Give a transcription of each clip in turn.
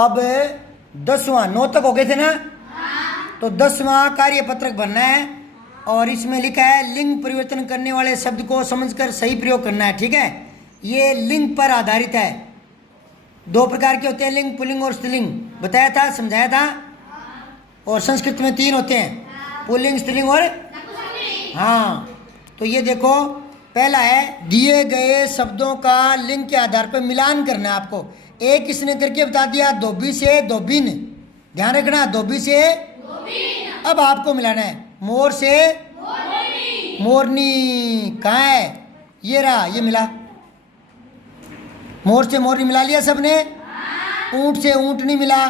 अब 10वां 9 तक हो गए थे ना। तो 10वां कार्य पत्रक भरना है और इसमें लिखा है लिंग परिवर्तन करने वाले शब्द को समझकर सही प्रयोग करना है। ठीक है, ये लिंग पर आधारित है। 2 प्रकार के होते हैं, लिंग पुल्लिंग और स्त्रीलिंग, बताया था, समझाया था। और संस्कृत में 3 होते हैं, पुल्लिंग स्त्रीलिंग और हाँ। तो ये देखो, पहला है दिए गए शब्दों का लिंग के आधार पर मिलान करना है आपको। एक किसने करके बता दिया, धोबी से धोबिन, ध्यान रखना, धोबी से धोबिन। अब आपको मिलाना है मोर से मोरनी। कहाँ है, ये रहा, ये मिला। मोर से मोरनी मिला लिया सबने। ऊंट से ऊंटनी मिला,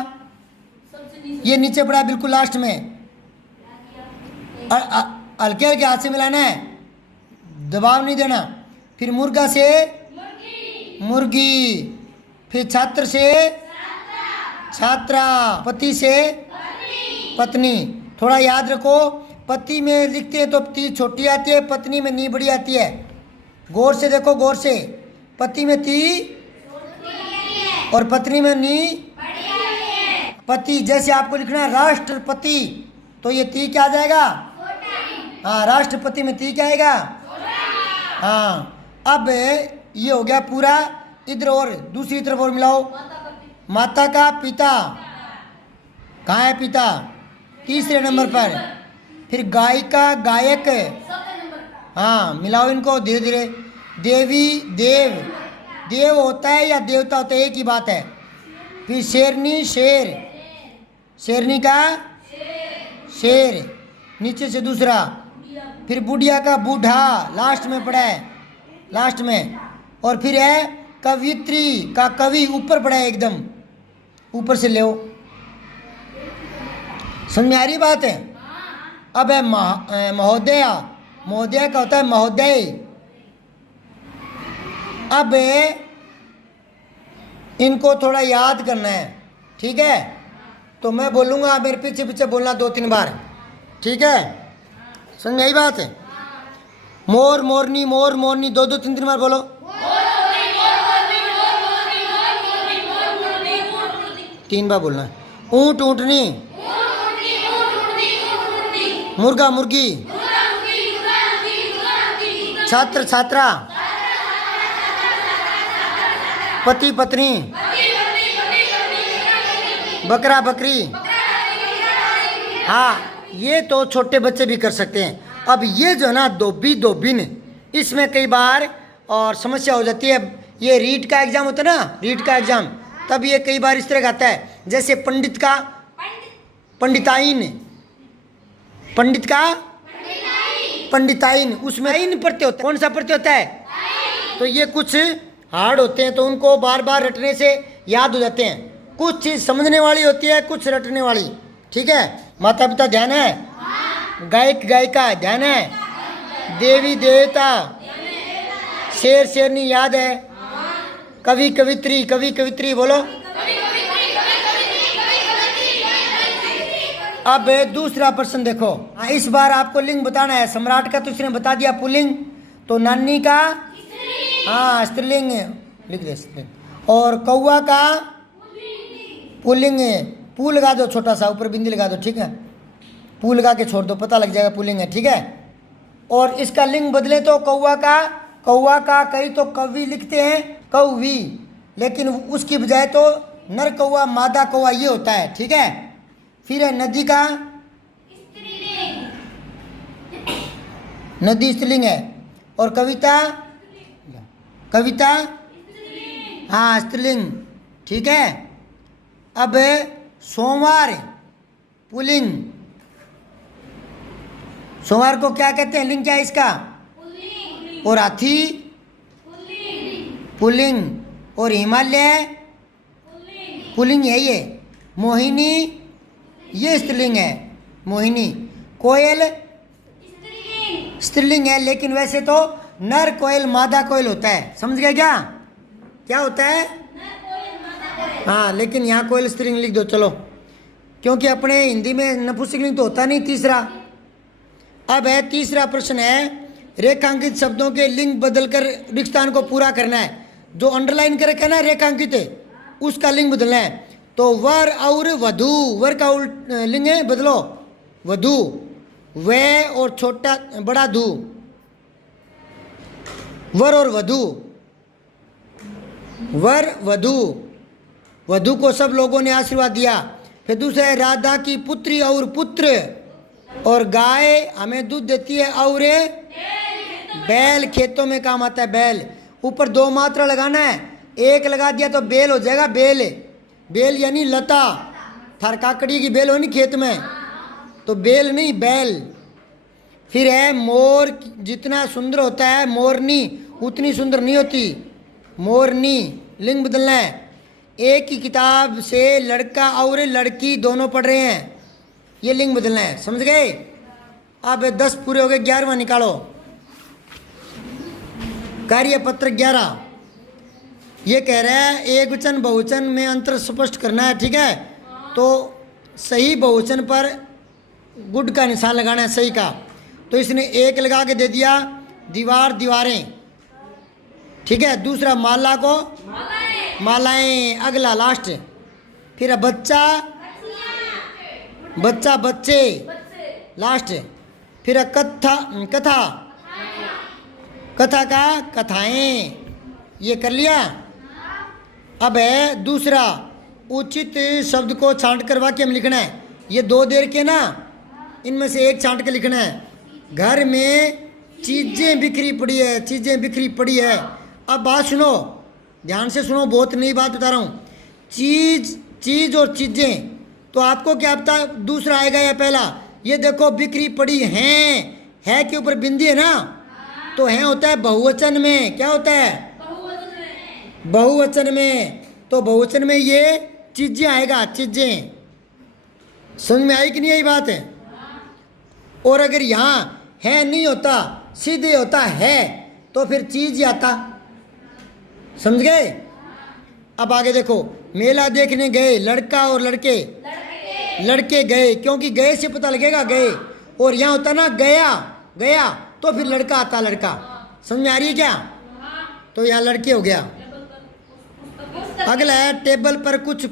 ये नीचे पड़ा बिल्कुल लास्ट में। हल्के हल्के हाथ से मिलाना है, दबाव नहीं देना। फिर मुर्गा से मुर्गी, फिर छात्र से छात्रा, पति से पत्नी। थोड़ा याद रखो, पति में लिखते हैं तो ती छोटी आती है, पत्नी में नी बड़ी आती है। गौर से देखो, गौर से, पति में ती और पत्नी में नी पति। जैसे आपको लिखना है राष्ट्रपति, तो ये ती क्या आ जाएगा, हाँ, राष्ट्रपति में ती क्या आएगा, हाँ। अब ये हो गया पूरा। इधर और दूसरी तरफ और मिलाओ, माता का पिता, कहाँ है पिता, तीसरे नंबर पर। फिर गाय का गायक, हाँ, मिलाओ इनको धीरे धीरे। देवी देव, देव होता है या देवता होता है, एक ही बात है। फिर शेरनी शेर, शेरनी का शेर, नीचे से दूसरा। फिर बुढ़िया का बूढ़ा, लास्ट में पड़ा है, लास्ट में। और फिर है कवित्री का कवि, ऊपर पड़ा है, एकदम ऊपर से ले। समझ में आ रही बात है। अब है महोदया, महोदया का होता है महोदय। अब इनको थोड़ा याद करना है, ठीक है। तो मैं बोलूँगा, मेरे पीछे पीछे बोलना 2-3 बार, ठीक है। समझ में आई बात है। मोर मोरनी, मोर मोरनी, 2-2-3-3 बार बोलो। 3 बार बोलना है। ऊँट ऊँटनी, मुर्गा मुर्गी, छात्र छात्रा, पति पत्नी, बकरा बकरी। हाँ, ये तो छोटे बच्चे भी कर सकते हैं। अब ये जो है ना धोबी धोबिन, इसमें कई बार और समस्या हो जाती है। ये रीट का एग्जाम होता है ना, रीट का एग्जाम, तब ये कई बार इस तरह का आता है। जैसे पंडित का पंडिताइन, पंडित का पंडिताइन, उसमें आइन प्रत्यय होता है। कौन सा प्रत्यय होता है, तो ये कुछ हार्ड होते हैं, तो उनको बार बार रटने से याद हो जाते हैं। कुछ चीज़ समझने वाली होती है, कुछ रटने वाली, ठीक है। माता पिता ध्यान है, गायक गायिका ध्यान है, देवी देवता, शेर शेरनी याद है, कवि कवित्री, कवि कवित्री बोलो। अब दूसरा प्रश्न देखो, इस बार आपको लिंग बताना है। सम्राट का तो इसने बता दिया पुल्लिंग, तो नानी का हाँ स्त्रीलिंग लिख दे स्त्रीलिंग। और कौवा का पुल्लिंग, पू लगा दो, छोटा सा ऊपर बिंदी लगा दो, ठीक है। पू लगा के छोड़ दो, पता लग जाएगा पुल्लिंग है, ठीक है। और इसका लिंग बदले तो कौवा का कई तो कवि लिखते हैं, कौवी, लेकिन उसकी बजाय तो नर कौवा मादा कौवा ये होता है, ठीक है। फिर है नदी का नदी स्त्रीलिंग है। और कविता कविता हाँ स्त्रीलिंग, ठीक है। अब सोमवार पुल्लिंग, सोमवार को क्या कहते हैं, लिंग क्या है इसका, और हाथी पुल्लिंग, और हिमालय पुल्लिंग है ये। मोहिनी ये स्त्रीलिंग है, मोहिनी। कोयल स्त्रीलिंग है, लेकिन वैसे तो नर कोयल मादा कोयल होता है, समझ गए क्या, क्या होता है, हाँ। लेकिन यहाँ कोयल स्त्रीलिंग लिख दो, चलो, क्योंकि अपने हिंदी में नपुंसकलिंग तो होता नहीं। तीसरा, अब है तीसरा प्रश्न है, रेखांकित शब्दों के लिंग बदलकर रिक्त स्थान को पूरा करना है। जो अंडरलाइन कर रखा है ना रेखांकित, उसका लिंग बदलना है। तो वर और वधु, वर का लिंग है बदलो, वधु, वे और छोटा बड़ा धू, वर और वधु, वर वधु, वधु को सब लोगों ने आशीर्वाद दिया। फिर दूसरा है राधा की पुत्री और पुत्र, और गाय हमें दूध देती है, और बैल खेतों में काम आता है, बैल। ऊपर दो मात्रा लगाना है, एक लगा दिया तो बेल हो जाएगा, बेल, बेल यानी लता, थार काकड़ी की बेल हो नहीं खेत में, तो बेल नहीं बैल। फिर है मोर, जितना सुंदर होता है मोरनी उतनी सुंदर नहीं होती, मोरनी, लिंग बदलना है। एक ही किताब से लड़का और लड़की दोनों पढ़ रहे हैं, ये लिंग बदलना है, समझ गए। अब 10 पूरे हो गए, 11वां निकालो। कार्यपत्र 11 ये कह रहा है एक वचन बहुवचन में अंतर स्पष्ट करना है, ठीक है। तो सही बहुवचन पर गुड का निशान लगाना है, सही का। तो इसने एक लगा के दे दिया, दीवार दीवारें, ठीक है। दूसरा माला को मालाएं, अगला लास्ट। फिर बच्चा बच्चा, बच्चे लास्ट। फिर कथा कथा, कथा का कथाएं, ये कर लिया। अब है दूसरा, उचित शब्द को छांट कर वाक्य में लिखना है। ये 2 देर के ना, इनमें से एक छांट के लिखना है। घर में चीज़ें बिखरी पड़ी है, चीज़ें बिखरी पड़ी है। अब बात सुनो, ध्यान से सुनो, बहुत नई बात बता रहा हूँ। चीज़ और चीज़ें, तो आपको क्या पता दूसरा आएगा या पहला। ये देखो बिखरी पड़ी हैं, है के ऊपर बिंदी है ना, तो है होता है बहुवचन में। क्या होता है? बहुवचन में। तो बहुवचन में ये चीज़ें आएगा, चीज़ें। समझ में आई कि नहीं आई बात है? और अगर यहाँ है नहीं होता, सीधे होता है, तो फिर चीज़ आता। समझ गए? अब आगे देखो, मेला देखने गए लड़का और लड़के, लड़के गए, क्योंकि गए से पता लगेगा गए। और यहाँ होता ना गया, गया, तो फिर लड़का आता, लड़का। समझ में आ रही है क्या? तो यहाँ लड़के हो गया। अगला है टेबल पर कुछ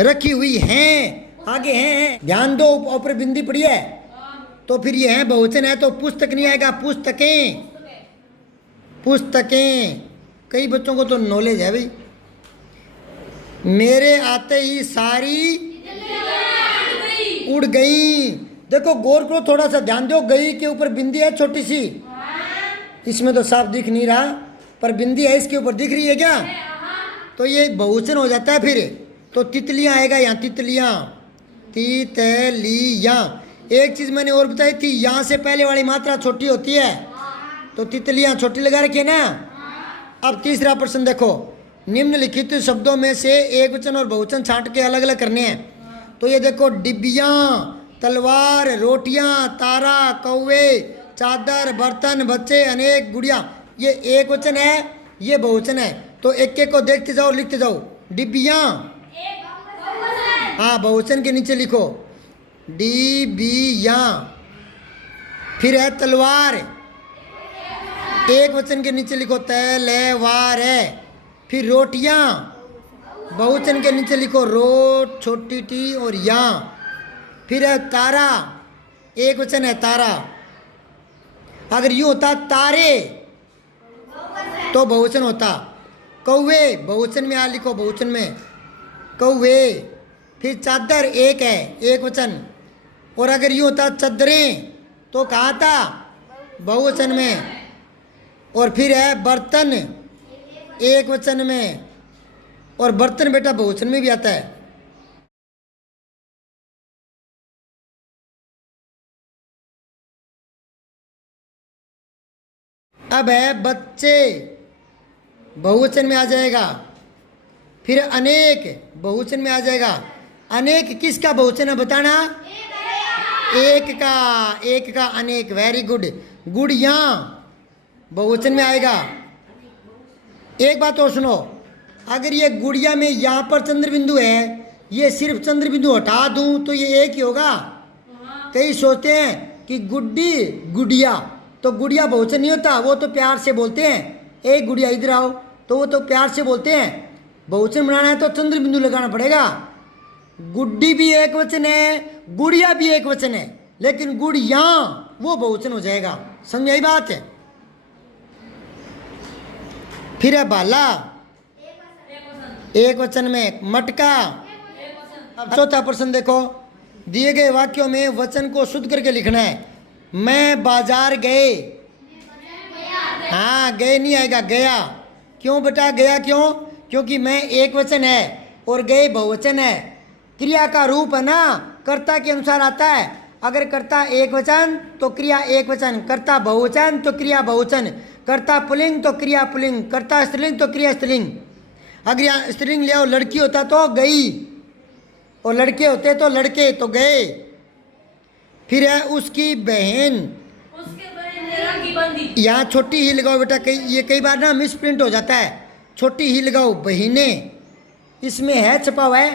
रखी हुई हैं, आगे हैं, ध्यान दो, ऊपर बिंदी पड़ी है, तो फिर ये है बहुवचन है, तो पुस्तक नहीं आएगा, पुस्तकें, पुस्तकें। कई बच्चों को तो नॉलेज है भाई। मेरे आते ही सारी उड़ गई। देखो गौर करो, थोड़ा सा ध्यान दो, गई के ऊपर बिंदी है छोटी सी, इसमें तो साफ दिख नहीं रहा, पर बिंदी है इसके ऊपर, दिख रही है क्या? तो ये बहुवचन हो जाता है फिर। तो तितलियां आएगा यहाँ, तितलियां, तितलियां। एक चीज़ मैंने और बताई थी, यहाँ से पहले वाली मात्रा छोटी होती है, तो तितलियां छोटी लगा रखी है ना। अब तीसरा प्रश्न देखो, निम्नलिखित शब्दों में से एक वचन और बहुवचन छांट के अलग अलग करने हैं। तो ये देखो, डिब्बियाँ, तलवार, रोटियां, तारा, कौवे, चादर, बर्तन, बच्चे, अनेक, गुड़िया, ये एक वचन है, ये बहुवचन है। तो एक एक को देखते जाओ, लिखते जाओ। डिब्बियाँ, हाँ बहुवचन के नीचे लिखो डिब्बियाँ। फिर है तलवार, एक वचन के नीचे लिखो तलवार है। फिर रोटियाँ, बहुवचन के नीचे लिखो रोट, छोटी टी और या। फिर है तारा, एक वचन है तारा। अगर यूँ होता तारे तो बहुवचन होता। कौवे, बहुवचन में आ लिखो, बहुवचन में कौवे। फिर चादर एक है, एक वचन। और अगर यूँ होता चदरें तो कहाँ था? बहुवचन में। और फिर है बर्तन, एक वचन में। और बर्तन बेटा बहुवचन में भी आता है। अब है बच्चे, बहुवचन में आ जाएगा। फिर अनेक, बहुवचन में आ जाएगा। अनेक किसका बहुवचन है बताना? एक का, एक का अनेक, वेरी गुड। गुड़ियाँ बहुवचन में आएगा। एक बात और सुनो, अगर ये गुड़िया में यहाँ पर चंद्र बिंदु है, ये सिर्फ चंद्र बिंदु हटा दूँ तो ये एक ही होगा। कई सोचते हैं कि गुड्डी, गुड़िया, तो गुड़िया बहुवचन नहीं होता, वो तो प्यार से बोलते हैं, एक गुड़िया इधर आओ, तो वो तो प्यार से बोलते हैं। बहुवचन बनाना है तो चंद्र बिंदु लगाना पड़ेगा। गुड्डी भी एक वचन है, गुड़िया भी एक वचन है, लेकिन गुड़िया वो बहुवचन हो जाएगा। समझ आई बात है। फिर है भाला, एक वचन में। मटका। अब चौथा प्रश्न देखो, दिए गए वाक्यों में वचन को शुद्ध करके लिखना है। मैं बाजार गए, हाँ गए नहीं आएगा, गया। क्यों बेटा गया, क्यों? क्योंकि मैं एक वचन है और गए बहुवचन है। क्रिया का रूप है ना, कर्ता के अनुसार आता है। अगर कर्ता एक वचन तो क्रिया एक वचन, कर्ता बहुवचन तो क्रिया बहुवचन, कर्ता पुल्लिंग तो क्रिया पुल्लिंग, कर्ता स्त्रीलिंग तो क्रिया स्त्रीलिंग। अगर यहाँ स्त्रीलिंग ले आओ, लड़की होता तो गई, और लड़के होते तो लड़के, तो गए। फिर है उसकी बहन, यहाँ छोटी ही लगाओ बेटा, ये कई बार ना मिस प्रिंट हो जाता है। छोटी ही लगाओ, बहिने। इसमें है छपा हुआ है,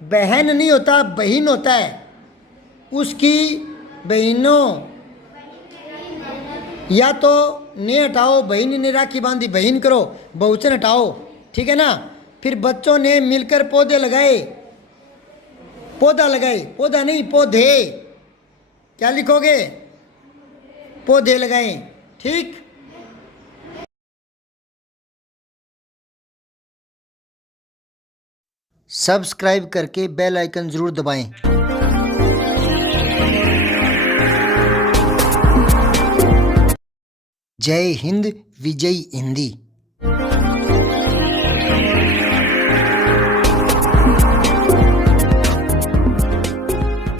बहन नहीं होता, बहिन होता है। उसकी बहनों, या तो ने हटाओ, बहिन ने राखी बांधी, बहिन करो, बहुवचन हटाओ, ठीक है ना। फिर बच्चों ने मिलकर पौधे लगाए, पौधा लगाए, पौधा नहीं पौधे, क्या लिखोगे? पौधे लगाए, ठीक। सब्सक्राइब करके बेल आइकन जरूर दबाएं। जय हिंद, विजय हिंदी।